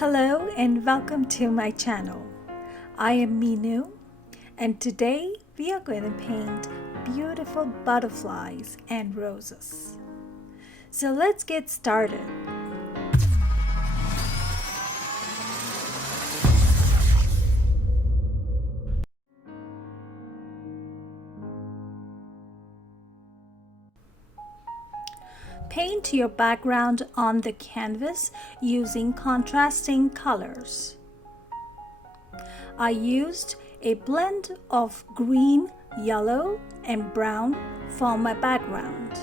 Hello and welcome to my channel. I am Minu and today we are going to paint beautiful butterflies and roses. So let's get started. Paint your background on the canvas using contrasting colors. I used a blend of green, yellow, and brown for my background.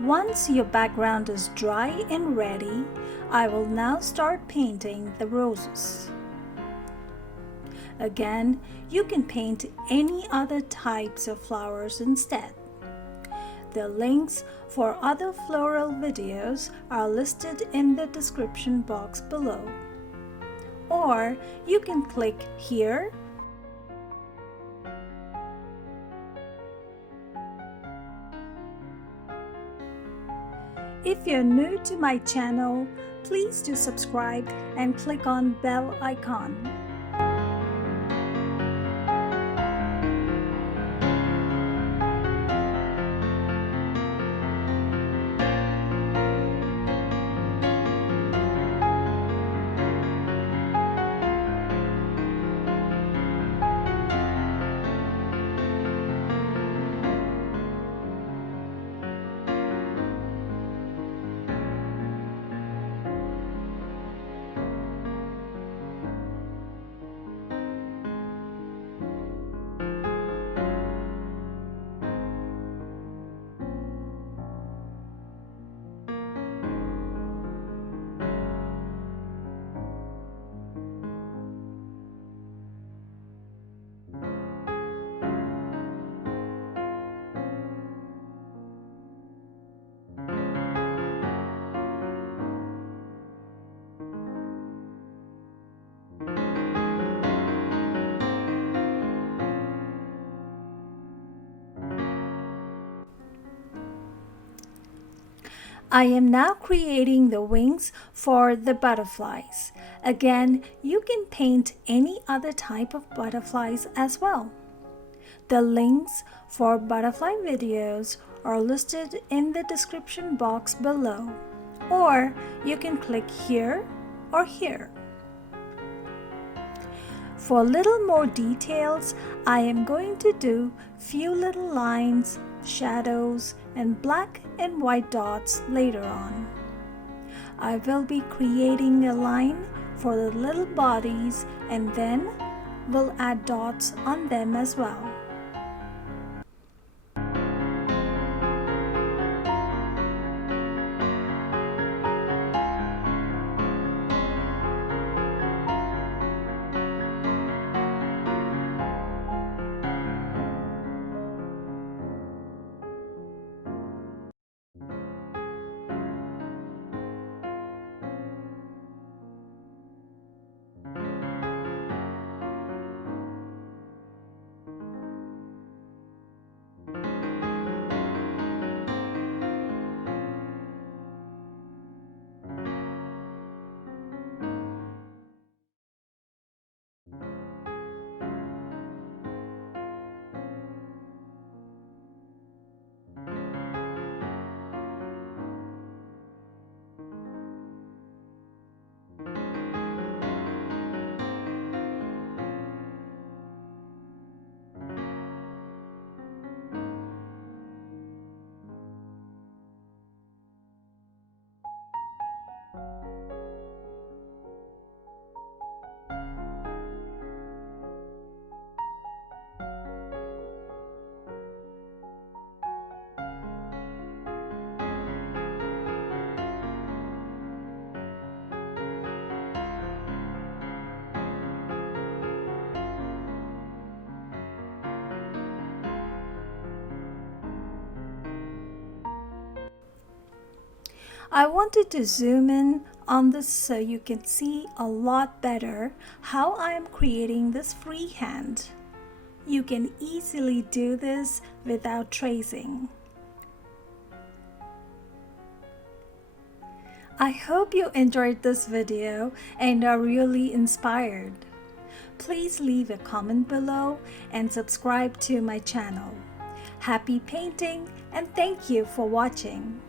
Once your background is dry and ready, I will now start painting the roses. Again, you can paint any other types of flowers instead. The links for other floral videos are listed in the description box below. Or you can click here If you're new to my channel, please do subscribe and click on bell icon. I am now creating the wings for the butterflies. Again, you can paint any other type of butterflies as well. The links for butterfly videos are listed in the description box below, or you can click here or here. For little more details, I am going to do few little lines, shadows, and black and white dots later on. I will be creating a line for the little bodies and then we'll add dots on them as well. I wanted to zoom in on this so you can see a lot better how I am creating this freehand. You can easily do this without tracing. I hope you enjoyed this video and are really inspired. Please leave a comment below and subscribe to my channel. Happy painting and thank you for watching.